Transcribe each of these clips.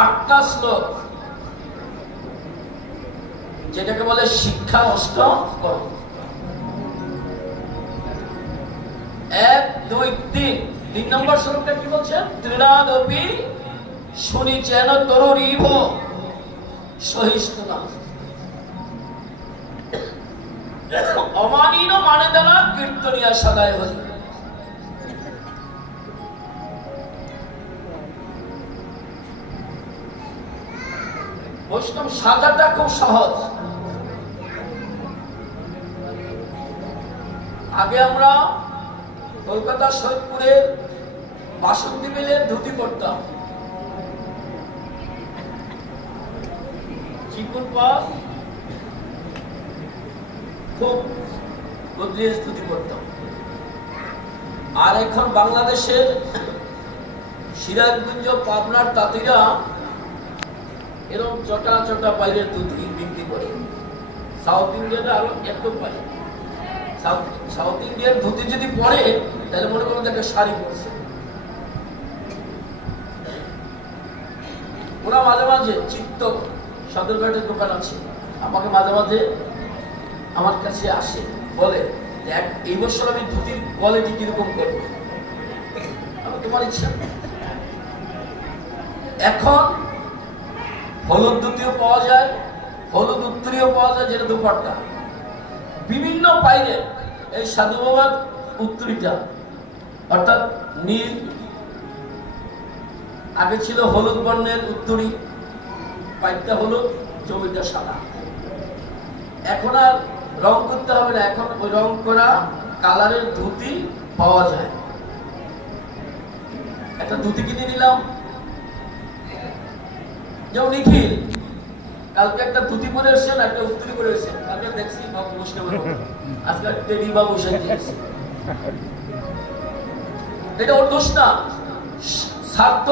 আটটা শ্লোক, যেটাকে বলে শিক্ষা অষ্টম করম। 1, 2, 3। 3 নম্বর শ্লোকটা কি বলছে? ত্রিনাদপি শুনিছেন তরুরিভ সহিষ্ণুতা অমানীন মানে দেনা কীর্তনিয়া সদায় হরি। বৈষ্ণব সাজাটা খুব সহজ। আগে আমরা কলকাতা সৈয়দপুরের বাসন্তী মিলের ধুতি পরতাম, চিকুন পা, খুব গদ্রিজ ধুতি পরতাম। আর এখন বাংলাদেশের সিরাজগঞ্জ, পাবনার তাঁতিরা এরকম চটা চটা বাইরের ধুতি বিক্রি করে। সাউথ ইন্ডিয়াটা আরো একটু পাই। সাউথ ইন্ডিয়ার ধুতি যদি পরে তাহলে মনে করুন একটা শাড়ি পরছে। ওরা মাঝে মাঝে চিত্ত সদরঘাটের দোকান আছে, আমাকে মাঝে মাঝে আমার কাছে আসে, বলে এই বছর আমি ধুতির কোয়ালিটি কিরকম করবো। তোমার ইচ্ছা। এখন হলুদ ধুতিও পাওয়া যায়, হলুদ উত্তরীয় পাওয়া যায়, যেটা দুপাট্টা বিভিন্ন বাইরে। এই সাধু বাবার উত্তরীটা অর্থাৎ নীল, আগে ছিল হলুদ বর্ণের উত্তরী, পাইটটা হলুদ, জমিটা সাদা। এখন আর রং করতে হবে না, এখন ওই রং করা কালারের ধুতি পাওয়া যায়। একটা ধুতি কিনে নিলাম, যেমন নিখিল কালকে একটা ধুতি পরে এসছেন, একটা উত্তরী পরে এসছেন। কালকে দেখছি বাবু বসতে পারবো, আজকে টেডি বাবু এসেছে। এটা ওর দোষ না, স্বার্থ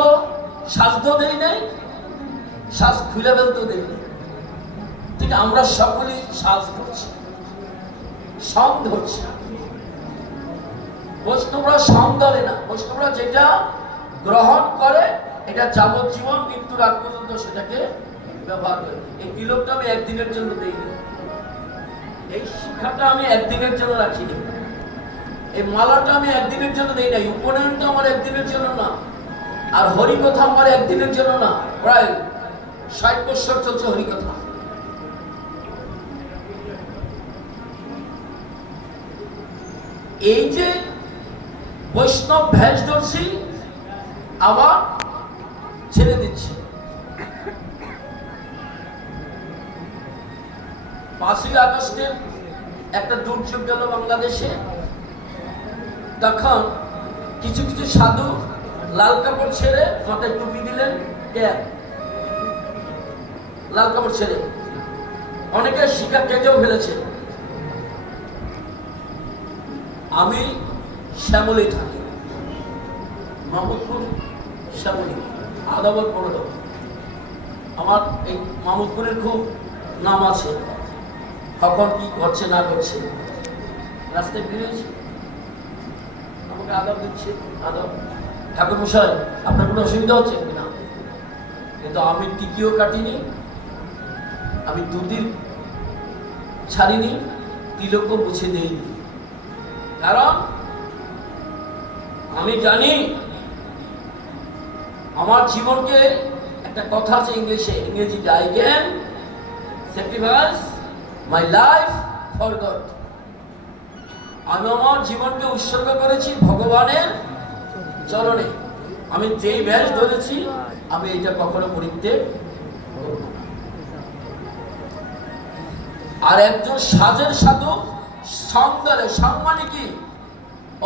স্বাস্থ্য দেই নাই, শ্বাস খুলে ফেলতেও দেই নাই। ঠিক আমরা সকলেই শ্বাস ধরছি, সং ধরছি। বৈষ্ণবরা সং ধরে না, বৈষ্ণবরা যেটা গ্রহণ করে এটা যাবজ্জীবন মৃত্যুর আগ পর্যন্ত সেটাকে ব্যবহার করে। এই তিলকটা আমি একদিনের জন্য দেইনি, এই শিক্ষাটা আমি একদিনের জন্য রাখিনি, এই মালাটা আমি একদিনের জন্য দেই নাই, উপনয়নটা আমার একদিনের জন্য না, আর হরিকথা আমার একদিনের জন্য না, প্রায় 60 বছর চলছে হরিকথা। এই যে বৈষ্ণব ভেষ ধরছি আবার ছেড়ে দিচ্ছি। 5ই আগস্টের একটা দুর্যোগ গেল বাংলাদেশে, তখন কিছু কিছু সাধু লাল কাপড় ছেড়ে মাথায় টুপি দিলেন, লাল কাপড় ছেড়ে অনেকে শিখা কেটেও ফেলেছে। আমি শ্যামলী থাকি, মাহমুদপুর শ্যামলী, আদাবর 15। আমার এই মাহমুদপুরের খুব নাম আছে, কখন কি করছে না করছে। রাস্তায় বেরিয়েছি, আমাকে আদাব দিচ্ছে, আদাব ঠাকুর মশাই আপনার কোনো অসুবিধা হচ্ছে কিনা। কিন্তু আমি টিকিও কাটিনি, আমি দুদিন ছাড়িনি, তিলকও মুছে দেইনি। কারণ আমি জানি আমার জীবনকে, একটা কথা আছে ইংরেজিতে, I can sacrifice my life for God। আমি আমার জীবনকে উৎসর্গ করেছি ভগবানের চরণে। আমি যেই ব্যাস ধরেছি আমি এটা কখনো পরিত্যাগ করব না। আর একজন সাজের সাধু সঙ্গরে, সং মানে কি?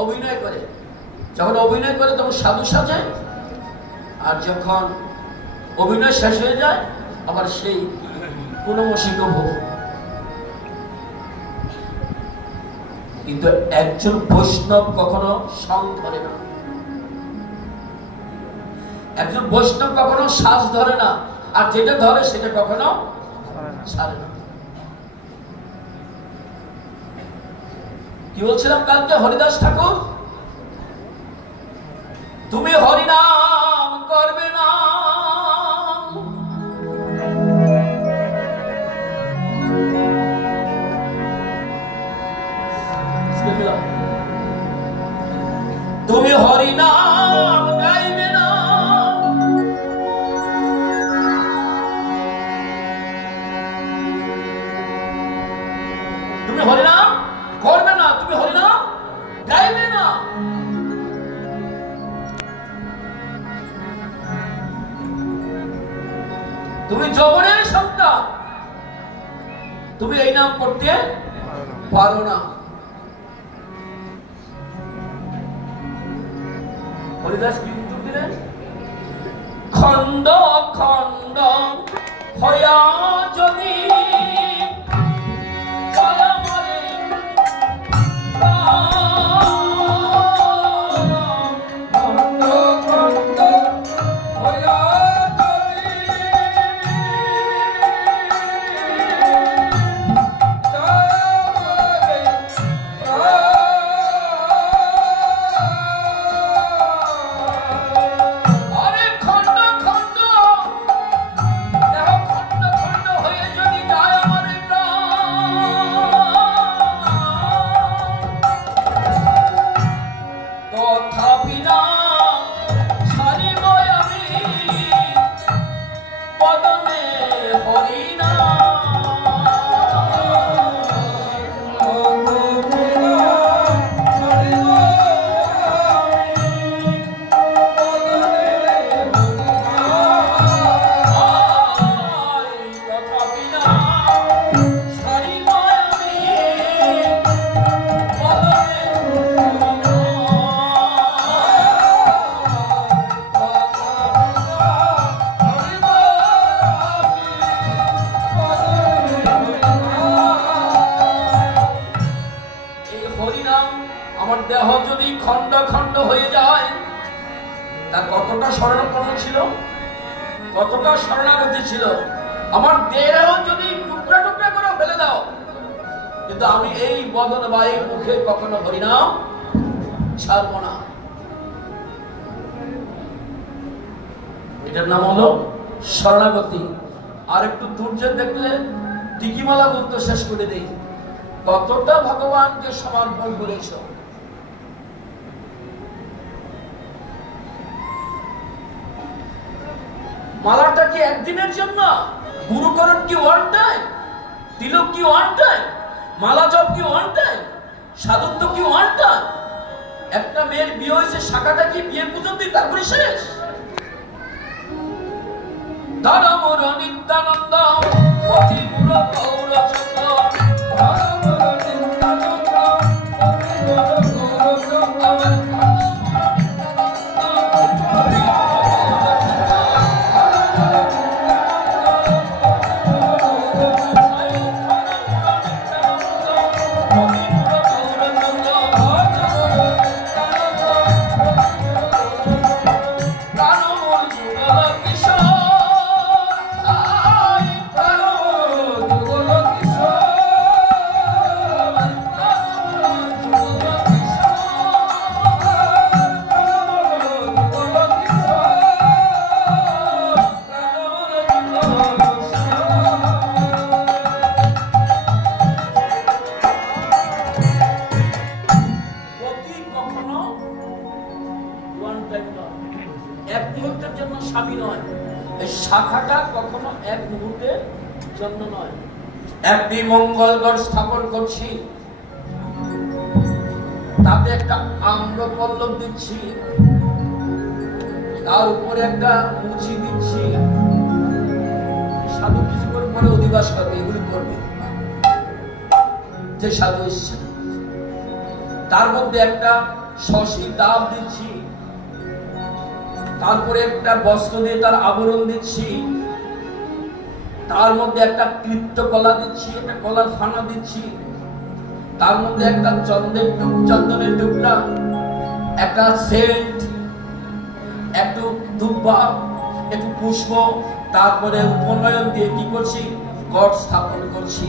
অভিনয় করে। যখন অভিনয় করে তখন সাধু সাজে, আর যখন অভিনয় শেষ হয়ে যায় আবার সেই পুনমসিক ভোগ। কিন্তু একজন বৈষ্ণব কখনো সং ধরে না, একজন বৈষ্ণব কখনো শ্বাস ধরে না, আর যেটা ধরে সেটা কখনো ছাড়ে না। কি বলছিলাম কালকে? হরিদাস ঠাকুর তুমি হরিনাম করবে না, তুমি হরিনাম গাইবে না, তুমি হরিনাম করবে না, তুমি হরিনাম গাইবে না। তুমি জবরের সন্তান, তুমি এই নাম করতে পারো না। হরিদাস কি উত্তর দিলেন? খন্ড খন্ড হইয়া যদি কতটা শরণাগতি ছিল, আমার দেহ যদি টুকরা টুকরা করে ফেলে দাও, কিন্তু আমি এই বদন বা এই মুখে কখনো হরিনাম ছাড়বো না। এটার নাম হলো শরণাগতি। আর একটু দূর্যে দেখলে টিকিমালা বলতে শেষ করে দেই, কতটা ভগবানকে সমর্পণ করেছ। মালাটা কি একদিনের জন্য? গুরুকরণ কি ওয়ান টাইম? তিলক কি ওয়ান টাইম? মালা জপ কি ওয়ান টাইম? সাধুত্ব কি ওয়ান টাইম? একটা মেয়ের বিয়ে হয়েছে, শাখাটা কি বিয়ে পর্যন্তই তারপরে শেষ? ধর্মর নিত্যানন্দ পতিমূল গৌরচন্দ্র, ধর্মর নিত্যানন্দ পতিমূল গৌরচন্দ্র, শাখাটা কখনো এক মুহূর্তের জন্য নয়। একটি মঙ্গলগড় স্থাপন করছি, তাতে একটা আম্রপল্লব দিচ্ছি, তার উপরে একটা মুচি দিচ্ছি, সাধু কিছু করে পরে অধিবাস করবে, এগুলি করবে যে সাধু এসছে। তার মধ্যে একটা শশী ডাব দিচ্ছি, তারপরে একটা বস্ত্র দিয়ে তার আবরণ দিচ্ছি, তার মধ্যে একটা কৃত্য কলা দিচ্ছি, একটা কলার ফানা দিচ্ছি, তার মধ্যে একটা চন্দনের টুকরা, একটা সেন্ট, একটু দুব্বা, একটু পুষ্প, তারপরে উপনয়ন দিয়ে কি করছি? গড় স্থাপন করছি।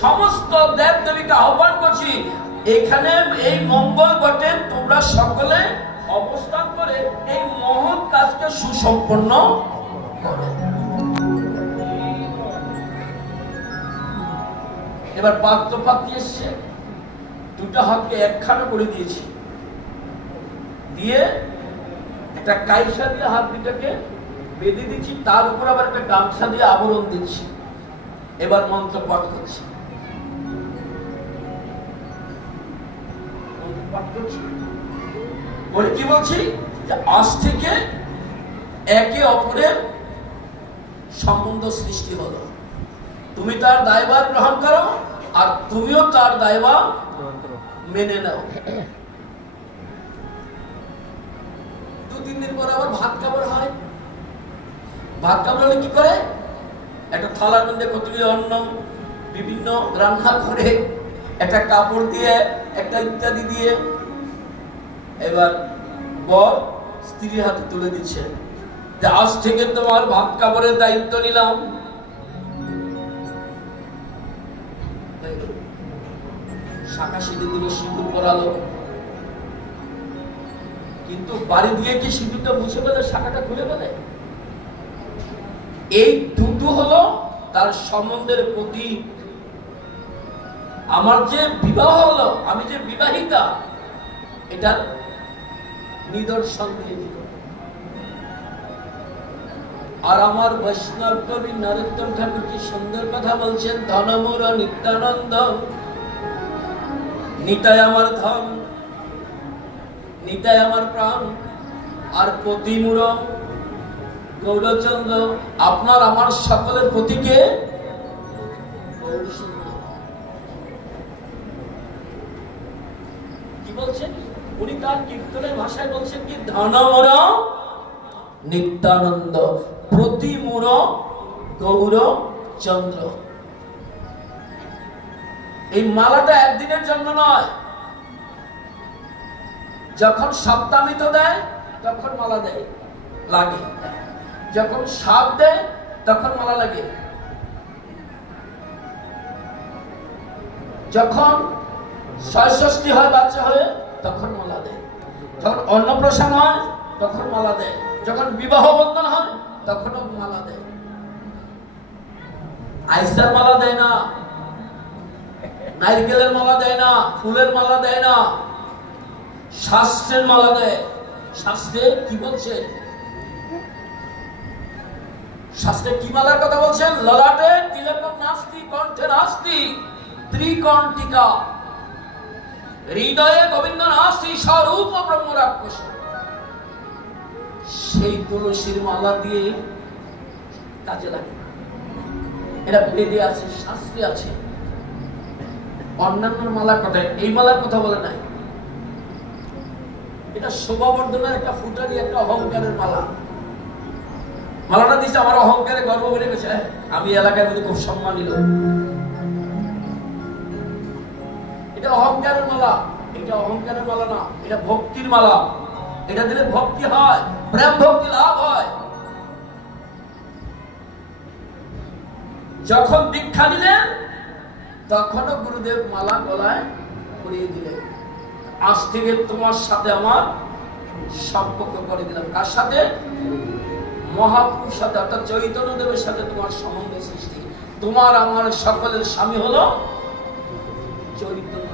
সমস্ত দেব দেবীকে আহ্বান করছি, এখানে এই মঙ্গল ঘটে তোমরা সকলে অবস্থান করে এই মহৎ কাজকে সুসম্পন্ন করো। এবার পাত্র পাত্রী এসছে, দুটো হাতকে একখানা করে দিয়েছি, দিয়ে একটা কাইসা দিয়ে হাত দুটাকে বেঁধে দিচ্ছি, তার উপর আবার একটা গামছা দিয়ে আবরণ দিচ্ছি। এবার মন্ত্র পাঠ করছি, বলে কি বলছি যে আজ থেকে একে অপরের সম্বন্ধ সৃষ্টি হলো। তুমি তার দায়ভার গ্রহণ করো আর তুমিও তার দায়ভার মেনে নাও। 2-3 দিন পর আবার ভাত খাবার হয়। ভাত খাবার হলে কি করে, একটা থালার মধ্যে কতগুলো অন্ন বিভিন্ন রান্না করে একটা কাপড় দিয়ে একটা ইত্যাদি দিয়ে এবার বর স্ত্রীর হাতে তুলে দিচ্ছে যে আজ থেকে তোমার ভাত খাবারের দায়িত্ব নিলাম। শাখা সিঁদুর দিল, সিঁদুর পরালো, কিন্তু বাড়ি দিয়ে কি সিঁদুরটা মুছে ফেলে শাখাটা খুলে ফেলে? এই দুটো হলো তার সম্বন্ধের প্রতি। আমার যে বিবাহ হলো, আমি যে বিবাহিতা, এটার নিদর্শন দিয়ে দিল। আর আমার বৈষ্ণব কবি নরোত্তম ঠাকুর কি সুন্দর কথা বলছেন, ধনমুর নিত্যানন্দ নিতাই আমার ধন, নিতাই আমার প্রাণ, আর প্রতিমূর গৌরচন্দ্র, আপনার আমার সকলের প্রতীকে কি বলছেন উনি তার কীর্তনের ভাষায় বলছেন কি, ধনমুর নিত্যানন্দ, প্রতিমূর গৌরচন্দ্র। এই মালাটা একদিনের জন্য নয়, যখন সপ্তামিত দেয় তখন মালা দেয় লাগে, যখন সাত দেয় তখন মালা লাগে, যখন ষষ্ঠী হয় বাচ্চা হয়ে তখন মালা দেয়, যখন অন্নপ্রাশন হয় তখন মালা দেয়, যখন বিবাহ বন্ধন হয় তখনও মালা দেয়। আইসার মালা দেয় না, নারকেলের মালা দেয় না, ফুলের মালা দেয় না, শাস্ত্রের মালা দেয়। শাস্ত্রে কি বলছে, শাস্ত্রে কি মালার কথা বলছেন, ললাটে তিলকম নাস্তি কণ্ঠে নাস্তি ত্রিকণ্ঠিকা, হৃদয়ে গোবিন্দ নাস্তি স্বরূপ ব্রহ্ম রাক্ষস। সেই তুলসীর মালা দিয়ে কাজে লাগে, এটা বেদে আছে, শাস্ত্রে আছে। অন্যান্য মালার কথা, এই মালার কথা বলে নাই। এটা শোভাবর্ধনের একটা ফুটারি, একটা অহংকারের মালা। মালাটা দিচ্ছে আমার অহংকারে গর্ব বেড়ে গেছে, আমি এলাকার মধ্যে খুব সম্মানিত। এটা অহংকারের মালা, এটা অহংকারের মালা না, এটা ভক্তির মালা। এটা দিলে ভক্তি হয়, প্রেম ভক্তি লাভ হয়। যখন দীক্ষা দিলেন তখনও গুরুদেব মালা গলায় পরিয়ে দিলেন, আজ থেকে তোমার সাথে আমার সম্পর্ক করে দিলাম। কার সাথে? মহাপুরুষ সাথে, অর্থাৎ চৈতন্য দেবের সাথে তোমার সম্বন্ধ সৃষ্টি। তোমার আমার সকলের স্বামী হলো চৈতন্য।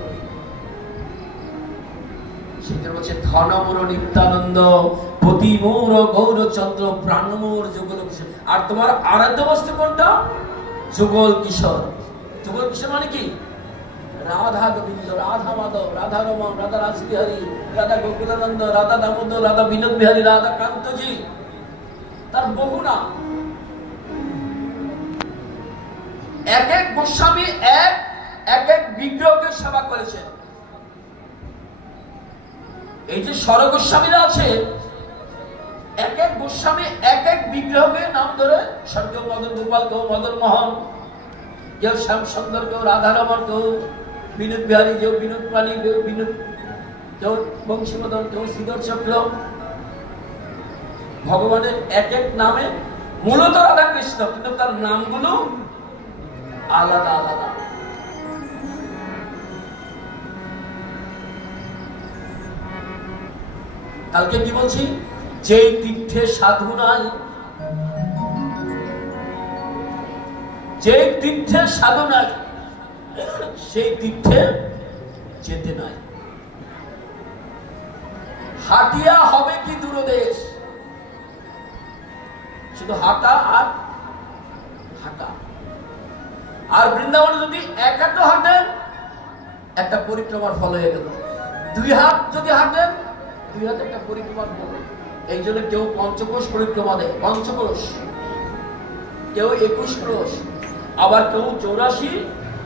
সেটা বলছে ধনমুর নিত্যানন্দ, প্রতিমূর গৌরচন্দ্র, প্রাণমূর যুগল কিশোর। আর তোমার আরাধ্য বস্তু কোনটা? যুগল কিশোর। যুগল কিশোর মানে কি? রাধা গোবিন্দ, রাধা মাধব, রাধা রমন, রাধা রাসবিহারী, রাধা গোকুলানন্দ, রাধা দামোদর, রাধা বিনোদ বিহারী, রাধা কান্তজি, তার বহু নাম। এক এক গোস্বামী এক এক বিগ্রহকে সেবা করেছেন। এই যে স্বর গোস্বামীরা আছে, এক এক গোস্বামী এক এক বিগ্রহকে নাম ধরে, স্বর্গ মদন গোপাল, কেউ মদন মোহন, কেউ শ্যাম সুন্দর, কেউ রাধা রমন, কেউ বিনোদ বিহারী, কেউ বিনোদ প্রাণী, কেউ বিনোদ, কেউ বংশীমদন, কেউ শ্রীধর চক্র। ভগবানের এক এক নামে মূলত রাধা কৃষ্ণ, কিন্তু তার নামগুলো আলাদা আলাদা। কালকে কি বলছি, যেই তীর্থে সাধু নাই, যেই তীর্থে সাধু নাই সেই তীর্থে যেতে নাই। হাটিয়া হবে কি দূরদেশ, শুধু হাঁটা আর হাঁটা। আর বৃন্দাবনে যদি এক হাত হাঁটেন একটা পরিক্রমার ফল হয়ে গেল, দুই হাত যদি হাঁটেন দুই হাতে একটা পরিক্রমার ফল। এই জন্য কেউ পঞ্চকোশ পরিক্রমা দেয়, পঞ্চকোশ, কেউ 21 ক্রোশ, আবার কেউ 84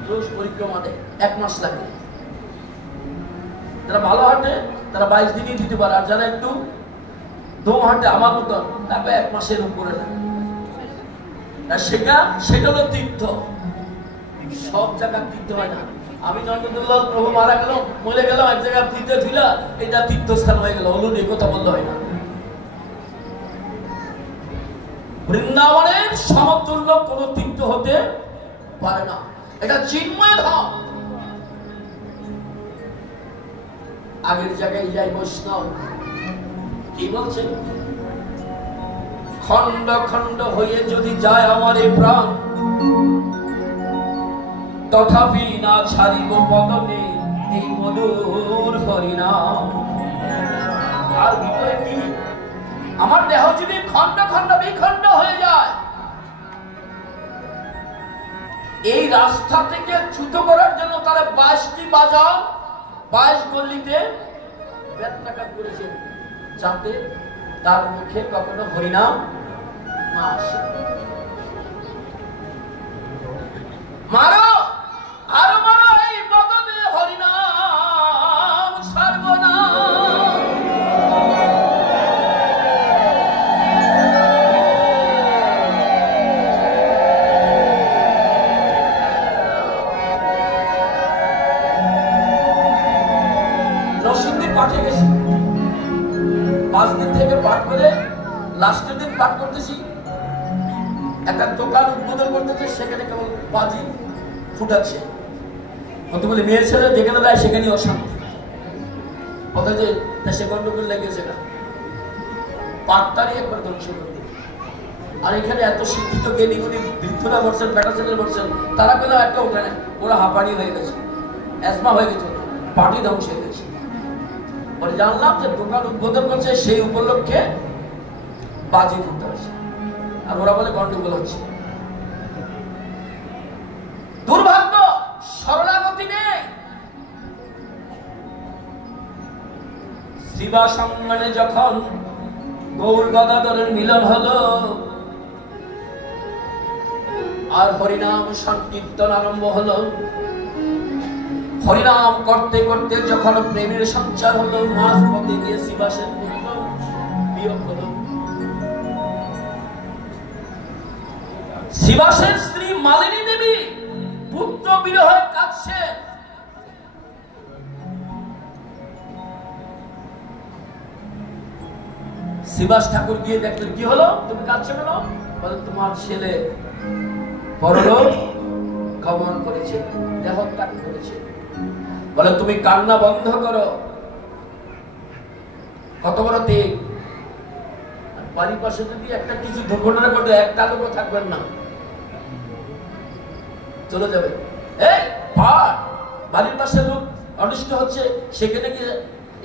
ক্রোশ পরিক্রমা দেয়, 1 মাস লাগে। যারা ভালো হাঁটে তারা 22 দিনই দিতে পারে, আর যারা একটু দম হাঁটে আমার মতন তারপরে 1 মাসের উপরে লাগে। সেটা হলো তীর্থ। সব জায়গায় তীর্থ হয় না। আমি নন্দদুল্লাল প্রভু মারা গেল, মরে গেলাম, এক জায়গায় তীর্থ ছিল, এটা তীর্থস্থান হয়ে গেল, হলুন, এই কথা বলতে হয় না। বৃন্দাবনের সমতুল্য কোন তীর্থ হতে পারে না, এটা চিন্ময় ধাম। আগের জায়গায় যাই বৈষ্ণব কি বলছে, খন্ড খন্ড হয়ে যদি যায় আমার এ প্রাণ, তথাপি না ছাড়িব পদনে এই মধুর হরিনাম। আর ভিতরে কি, আমার দেহ যদি খন্ড খন্ড বিখণ্ড হয়ে যায়, এই রাস্তা থেকে ছুতো করার জন্য তারা 22টি বাজার 22 গল্লিতে বেত্রাঘাত করেছেন, যাতে তার মুখে কখনো হরিনাম না আসে। মারো আরো মারো এই বদলে হরিনাম সর্বনাম। নরসিংদী পাঠে গেছি, 5 দিন থেকে পাঠ করে লাস্টের দিন পাঠ করতেছি। একটা দোকান উদ্বোধন করতেছে, সেখানে কেবল বাজি ফুটাচ্ছে। কতগুলি মেয়ের ছেলে যেখানে দেয় সেখানে অশান্তি, অথচ দেশে গন্ডগোল লেগেছে না, পাঠটারই একবার ধ্বংস করে দিল। আর এখানে এত শিক্ষিত জ্ঞানীগুলি বৃদ্ধরা বলছেন, বেটা ছেলে বলছেন, তারা কেন একটা ওঠে না, ওরা হাঁপানি হয়ে গেছে, অ্যাজমা হয়ে গেছে, পার্টি ধ্বংস হয়ে গেছে। পরে জানলাম যে দোকান উদ্বোধন করছে, সেই উপলক্ষে বাজি ফুটতে হচ্ছে, আর ওরা বলে গন্ডগোল হচ্ছে। দুর্ভাগ্য, শরণাগতি নেই। শিবা সম্মানে যখন গৌর গদাধরের মিলন হলো, আর হরিনাম সংকীর্তন আরম্ভ হলো। হরিনাম করতে করতে যখন প্রেমের সঞ্চার হলো, মাঝ পথে গিয়ে শিবাসের পুত্র বিয়োগ হলো। শিবাসের স্ত্রী মালিনী দেবী পুত্র বিরহে কাঁদছে। শিবাস ঠাকুর গিয়ে দেখলেন, কি হলো, তুমি কাঁদছো কেন? বলে, তোমার ছেলে পরলোক গমন করেছে, দেহ ত্যাগ করেছে। বলে, তুমি কান্না বন্ধ করো। কত বড় তেগ! বাড়ির পাশে যদি একটা কিছু দুর্ঘটনা ঘটে, একটা লোক থাকবেন না, চলে যাবে। এই পাঠ, বাড়ির পাশে লোক অনিষ্ট হচ্ছে, সেখানে গিয়ে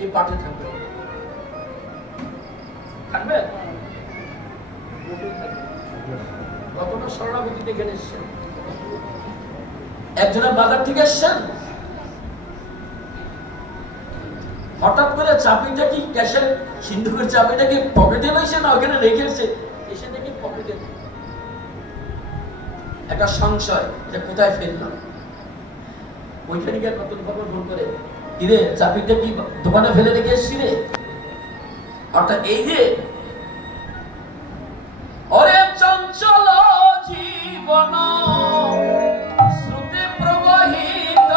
এই পাঠে থাকবে, থাকবে। কতটা শরণাগতি দেখে এসছেন। একজনের বাজার থেকে এসছেন, হঠাৎ করে চাবিটা কি ক্যাশের সিন্ধুকের চাবিটা কি পকেটে রয়েছে না ওখানে রেখেছে, এসে দেখি পকেটে। একটা সংশয় যে কোথায় ফেললাম। ওইখানে গিয়ে কত খবর ফোন করে, কিরে চাবিটা কি দোকানে ফেলে রেখে এসছি রে? অর্থাৎ এই যে ওরে চঞ্চল জীবন শ্রুতি প্রবাহিত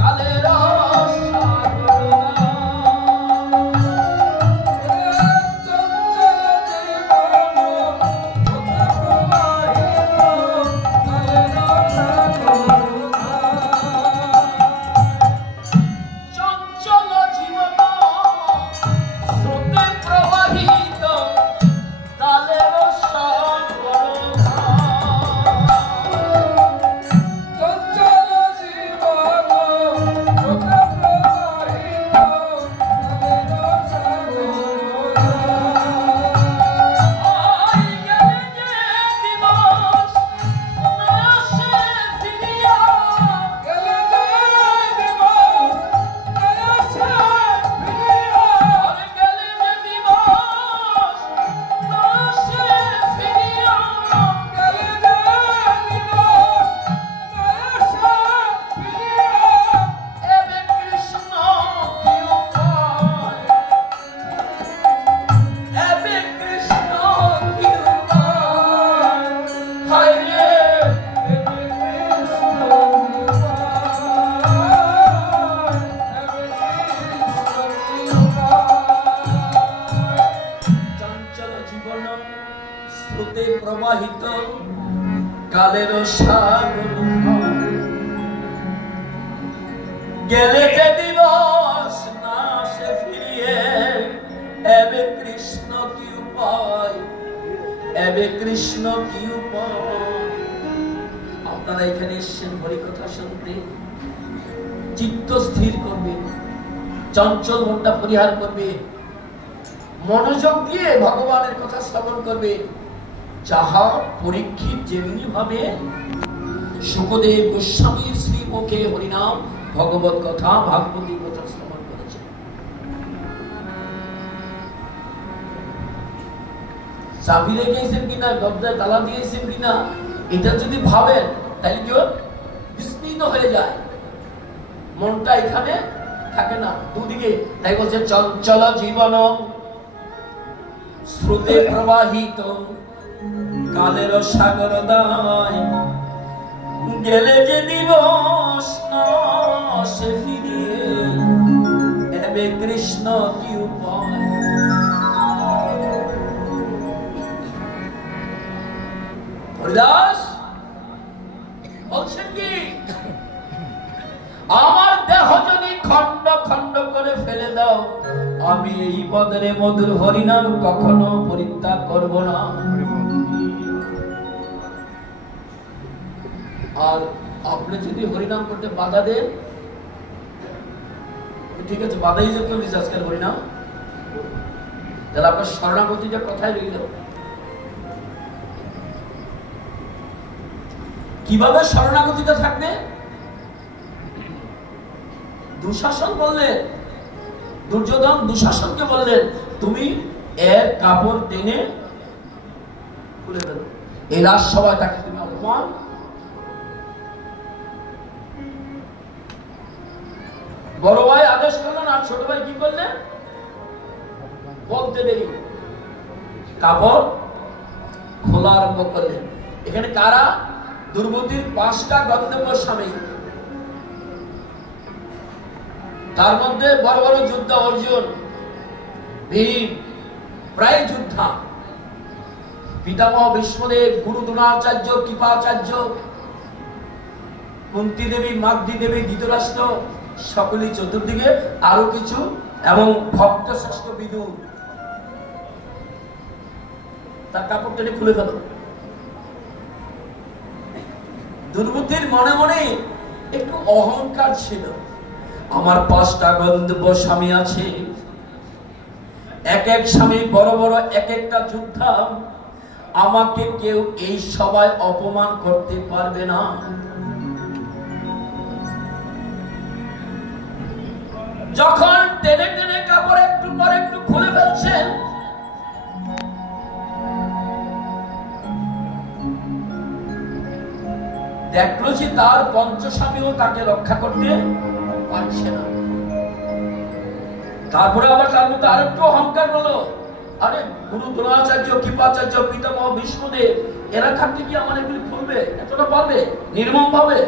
কালের প্রবাহিত কালের সাগর গেলে যে দিবস না সে ফিরিয়ে এবে কৃষ্ণ কি উপায়, এবে কৃষ্ণ কি উপায়। আপনারা এখানে এসেছেন হরি কথা শুনতে, চিত্ত স্থির করবে, চঞ্চল মনটা পরিহার করবে, মনোযোগ দিয়ে ভগবানের কথা শ্রবণ করবে। যাহা পরীক্ষিত যেমনি ভাবে শুকদেব গোস্বামীর শ্রীমুখে হরিনাম ভগবত কথা ভাগবতী কথা শ্রবণ করেছে। চাবি রেখেছেন কিনা, দরজায় তালা দিয়েছেন কিনা, এটা যদি ভাবেন তাহলে কেউ বিস্মিত হয়ে যায়, মনটা এখানে থাকে না, দুদিকে। তাই বলছে চঞ্চল জীবন স্রোতে প্রবাহিত কালের সাগর দায় গেলে যে দিবস না সে ফিরিয়ে এবে কৃষ্ণ কি উপায়। হরিদাস বলছেন কি, আমার দেহ যদি খন্ড খন্ড করে ফেলে দাও, আমি এই বদনে মধুর হরিনাম কখনো পরিত্যাগ করব না। আর আপনি যদি হরিনাম করতে বাধা দেন, ঠিক আছে, বাধাই যেত আজকাল হরিনাম, তাহলে আপনার শরণাগতিটা কথাই রইল। কিভাবে শরণাগতিটা থাকবে? দুঃশাসন বললেন, দুর্যোধন দুঃশাসনকে বললেন, তুমি এর কাপড় টেনে খুলে দেব, এই রাজসভায় তাকে তুমি অপমান। বড় ভাই আদেশ করলেন, আর ছোট ভাই কি করলেন? বলতে দেরি কাপড় খোলা আরম্ভ করলেন। এখানে কারা? দুর্বতীর 5টা গন্তব্য স্বামী, তার মধ্যে বড় বড় যোদ্ধা অর্জুন, ভীম, প্রায় যোদ্ধা, পিতামহ ভীষ্মদেব, গুরু দ্রোণাচার্য, কৃপাচার্য, কুন্তী দেবী, মাদ্রী দেবী, ধৃতরাষ্ট্র, সকলেই চতুর্দিকে, আরো কিছু, এবং ভক্ত শ্রেষ্ঠ বিদুর। তার কাপড় টেনে খুলে ফেল। দুর্বুদ্ধির মনে মনে একটু অহংকার ছিল, আমার 5টা গন্তব্য স্বামী আছে, এক এক স্বামী বড় বড় এক একটা যোদ্ধা, আমাকে কেউ এই সবাই অপমান করতে পারবে না। যখন টেনে টেনে কাপড় একটু পর একটু খুলে ফেলছেন, দেখলো যে তার পঞ্চস্বামীও তাকে রক্ষা করতে পারছে না। তারপরে আবার তার মধ্যে আরেকটু অহংকার হলো, আরে গুরু দ্রোণাচার্য, কৃপাচার্য, পিতামহ ভীষ্মদেব, এরা থাকতে কি আমার এগুলি খুলবে? এতটা পারবে নির্মম ভাবে?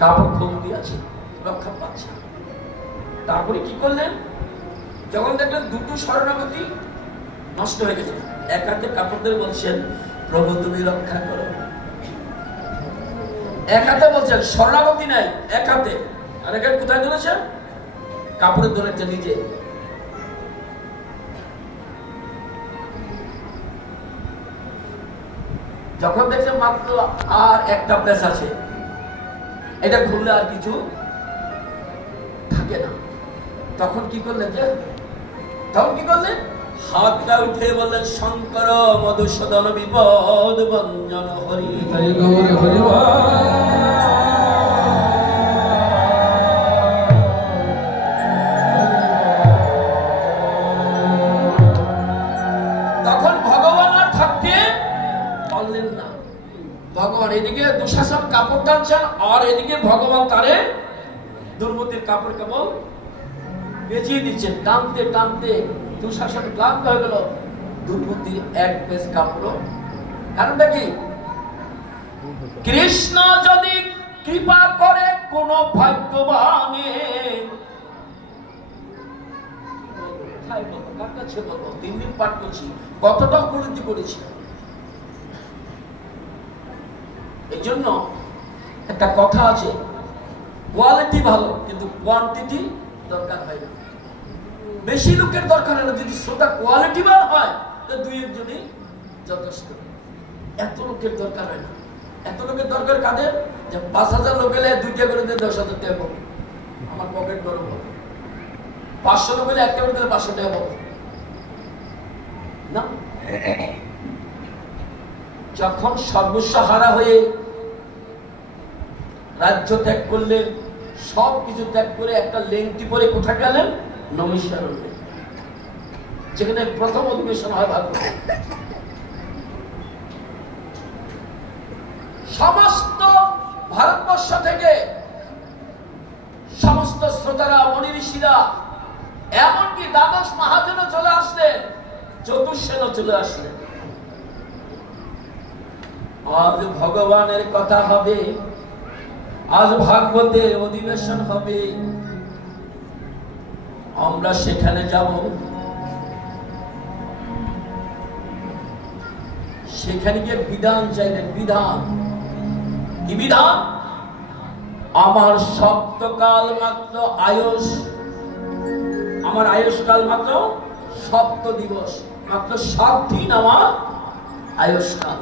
কাপড় খুল দিয়েছে, রক্ষা পাচ্ছে। তারপরে কি করলেন? যখন দেখলেন দুটো শরণাগতি নষ্ট হয়ে গেছে, এক হাতে কাপড় দিয়ে বলছেন, প্রভু তুমি রক্ষা করো। এক হাতে বলছেন, শরণাগতি নাই এক হাতে, আর এক হাতে কোথায় ধরেছেন? কাপড়ে ধরেছে নিজে। যখন দেখছেন মাত্র আর একটা প্লেস আছে, এটা খুললে আর কিছু থাকে না, তখন কি করলেন? যে তখন কি করলেন? হাতটা উঠে বললেন, শঙ্কর মধুসূদন বিপদ ভঞ্জন হরি হরি। তখন ভগবান আর থাকতে পারলেন না। ভগবান এদিকে দুঃশাসন কাপড় টানছেন, আর এদিকে ভগবান তারে দুর্বতীর কাপড় কেবল বেঁচিয়ে দিচ্ছেন। টানতে টানতে দুঃশাসন ক্লান্ত হয়ে গেল, দুর্বতী এক পেস কাপড়। কারণটা কি? কৃষ্ণ যদি কৃপা করে কোন ভাগ্যবানে, কোথায় বলবো, কার কাছে বলবো? 3 দিন পাঠ করছি, কতটা উপলব্ধি করেছি। এই জন্য একটা কথা আছে, কোয়ালিটি ভালো কিন্তু কোয়ান্টিটি দরকার হয় না। বেশি লোকের দরকার হয় না, যদি শ্রোতা কোয়ালিটিবান হয় তো 2-1 যথেষ্ট। এত লোকের দরকার হয় না। এত লোকের দরকার কাদের? যে 5,000 লোক এলে 2টা করে দিয়ে 10,000 টাকা পাবো, আমার পকেট গরম হবে। 500 লোক এলে একটা করে দিলে 500 টাকা পাবো না। যখন সর্বস্ব হারা হয়ে রাজ্য ত্যাগ করলেন, সব কিছু ত্যাগ করে একটা লেংটি পরে কোথায় গেলেন? নমিষারণ্যে, যেখানে প্রথম অধিবেশন হয় ভাগবত। সমস্ত ভারতবর্ষ থেকে সমস্ত শ্রোতারা, মনি ঋষিরা, এমনকি দ্বাদশ মহাজনও চলে আসলেন, চতুর্সেনও চলে আসলেন। আজ ভগবানের কথা হবে, আজ ভাগবতের অধিবেশন হবে, আমরা সেখানে যাব। সেখানে গিয়ে বিধান চাইলেন। বিধান কি বিধান? আমার সপ্তকাল মাত্র আয়ুষ, আমার আয়ুষ্কাল মাত্র 7 দিবস, মাত্র 7 দিন আমার আয়ুষ্কাল।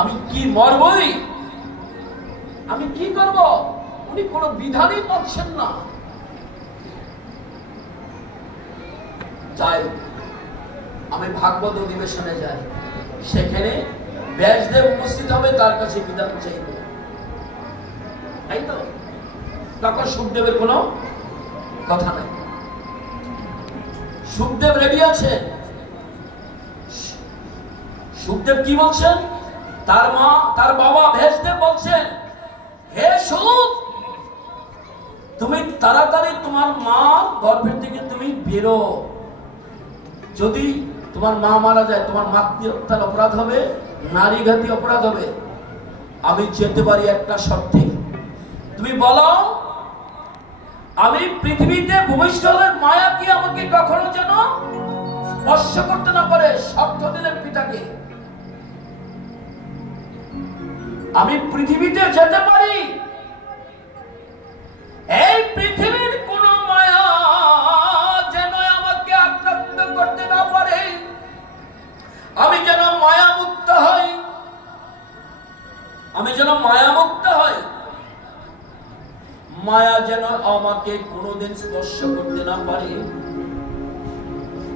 আমি কি মরবই? আমি কি করব? উনি কোনো বিধানই পাচ্ছেন না। যাই, আমি ভাগবত অধিবেশনে যাই, সেখানে ব্যাসদেব উপস্থিত হবে, তার কাছে বিধান চাইব, তাই তো? তখন সুখদেবের কোনো কথা নাই। সুখদেব রেডি আছেন। সুখদেব কি বলছেন? তার মা, তার বাবা ব্যাসদেব বলছেন, হে সুখ, তুমি তাড়াতাড়ি তোমার মা গর্ভের থেকে তুমি বেরো। যদি তোমার মা মারা যায়, তোমার মাতৃহত্যার অপরাধ হবে, নারীঘাতী অপরাধ হবে। আমি যেতে পারি একটা শর্তে। তুমি বলো, আমি পৃথিবীতে ভূমিষ্ঠলের মায়া কি আমাকে কখনো যেন স্পর্শ করতে না পারে। শর্ত দিলেন পিতাকে। আমি পৃথিবীতে যেতে পারি, এই পৃথিবীর কোন মায়া যেন আমাকে আক্রান্ত করতে না পারে। আমি যেন মায়া মুক্ত হই, আমি যেন মায়া মুক্ত হই। মায়া যেন আমাকে কোনোদিন স্পর্শ করতে না পারে।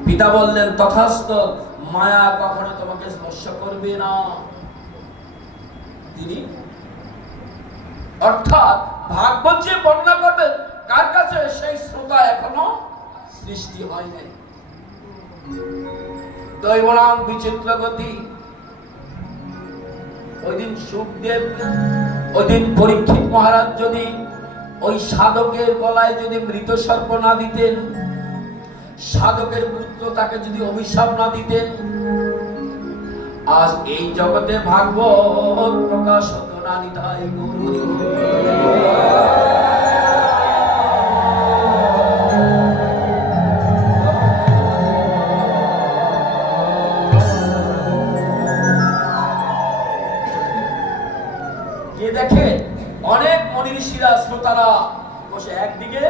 পিতা বললেন, তথাস্তু, মায়া কখনো তোমাকে স্পর্শ করবে না। তিনি অর্থাৎ ভাগবত যে বর্ণনা করবেন, কার কাছে? সেই শ্রোতা এখনো সৃষ্টি হয় নাই। দৈবনাম বিচিত্র গতি। ওই দিন সুখদেব, ওই দিন পরীক্ষিত মহারাজ যদি ওই সাধকের গলায় যদি মৃত সর্প না দিতেন, সাধকের পুত্র তাকে যদি অভিশাপ না দিতেন, আজ এই জগতে ভাগবত প্রকাশ হতো না। নিতাই গুরু দেখে অনেক মনি ঋষিরা, শ্রোতারা বসে, একদিকে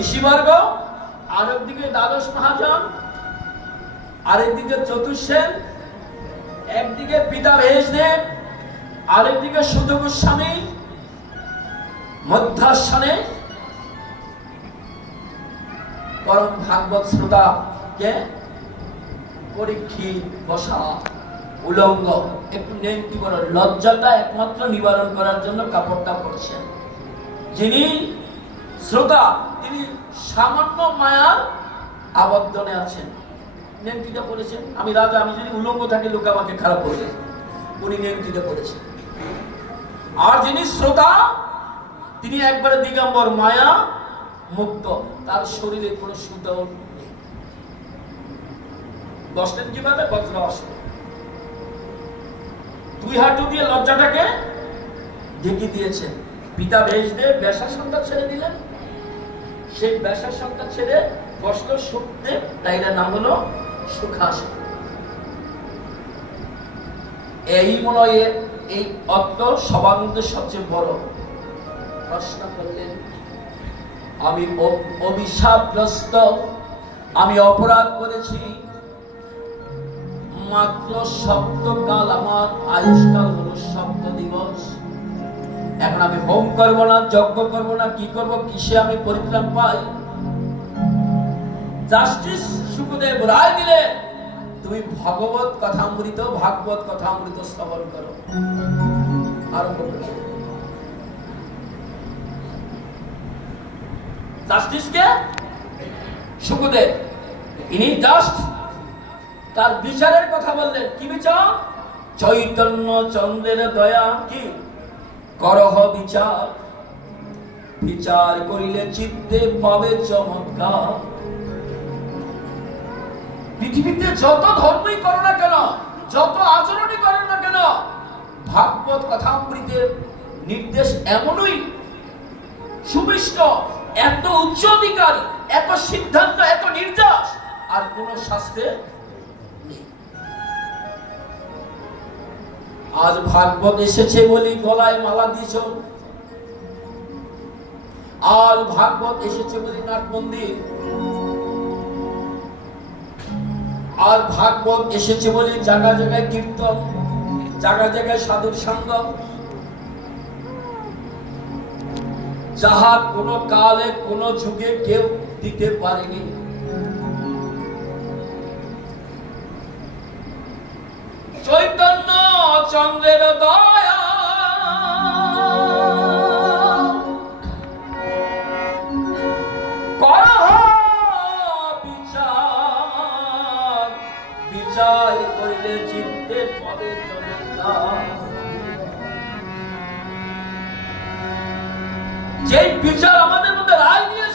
ঋষিবর্গ, আরেকদিকে দ্বাদশ মহাজন, আরেকদিকে চতুর্সেন, একদিকে পিতা ব্যাসদেব, আরেকদিকে সুত গোস্বামী, মধ্যাসনে পরম ভাগবত শ্রোতা কে পরীক্ষিত বসা উলঙ্গ, একটু নেমটি করে লজ্জাটা একমাত্র নিবারণ করার জন্য কাপড়টা পরছেন। যিনি শ্রোতা, তিনি সামান্য মায়ার আবদ্ধনে আছেন, নেমটিটা পড়েছেন। আমি রাজা, আমি যদি উলঙ্গ থাকি লোক আমাকে খারাপ বলবে, উনি নেমটিটা পড়েছেন। আর যিনি শ্রোতা, তিনি একবারে দিগম্বর, মায়া মুক্ত, তার শরীরে কোনো সুতাও নেই। বসলেন কিভাবে? বজ্রাসন। 2 হাঁটু দিয়ে লজ্জাটাকে দেখিয়ে দিয়েছেন। পিতা বেশদেব বেশ্যার সন্তান ছেড়ে দিলেন, সেই বেশ্যার সন্তান ছেড়ে বসলো সুখদেব, তাই এর নাম হলো সুখাসন। এই মনে হয় এই অর্থ সবার মধ্যে সবচেয়ে বড়। প্রশ্ন করলেন, আমি অভিশাপগ্রস্ত, আমি অপরাধ করেছি, মাত্র সপ্তকাল, আমার আয়ুষ্কাল হলো 7 দিবস। এখন আমি হোম করবো না, যজ্ঞ করবো না, কি করব, কিসে আমি পরিত্রাণ পাই? জাস্টিস সুখদেব রায় দিলে, তুমি ভগবত কথামৃত, ভাগবত কথামৃত শ্রবণ করো, আরম্ভ করো। জাস্টিস কে? সুখদেব। ইনি জাস্ট তার বিচারের কথা বললেন। কি বিচার? চৈতন্য চন্দ্রের দয়া কি করহ বিচার, বিচার করিলে চিত্তে পাবে চমৎকার। পৃথিবীতে যত ধর্মই করো না কেন, যত আচরণই করো না কেন, ভাগবত কথামৃতের নির্দেশ এমনই সুবিষ্ট, এত উচ্চ অধিকারী, এত সিদ্ধান্ত, এত নির্দেশ আর কোন শাস্ত্রে নেই। আজ ভাগবত এসেছে বলি গলায় মালা দিয়েছ, আজ ভাগবত এসেছে বলি নাট মন্দির, আর ভাগবত এসেছে বলি জায়গা জায়গায় কীর্তন, জায়গা জায়গায় সাধুর সঙ্গ, যাহা কোন কালে কোন যুগে কেউ দিতে পারেনি। চৈতন্য চন্দ্রের দয়া করহ বিচার, বিচার করিলে চিত্তে পদে চমৎকার। যে বিচার আমাদের মধ্যে রায় নিয়ে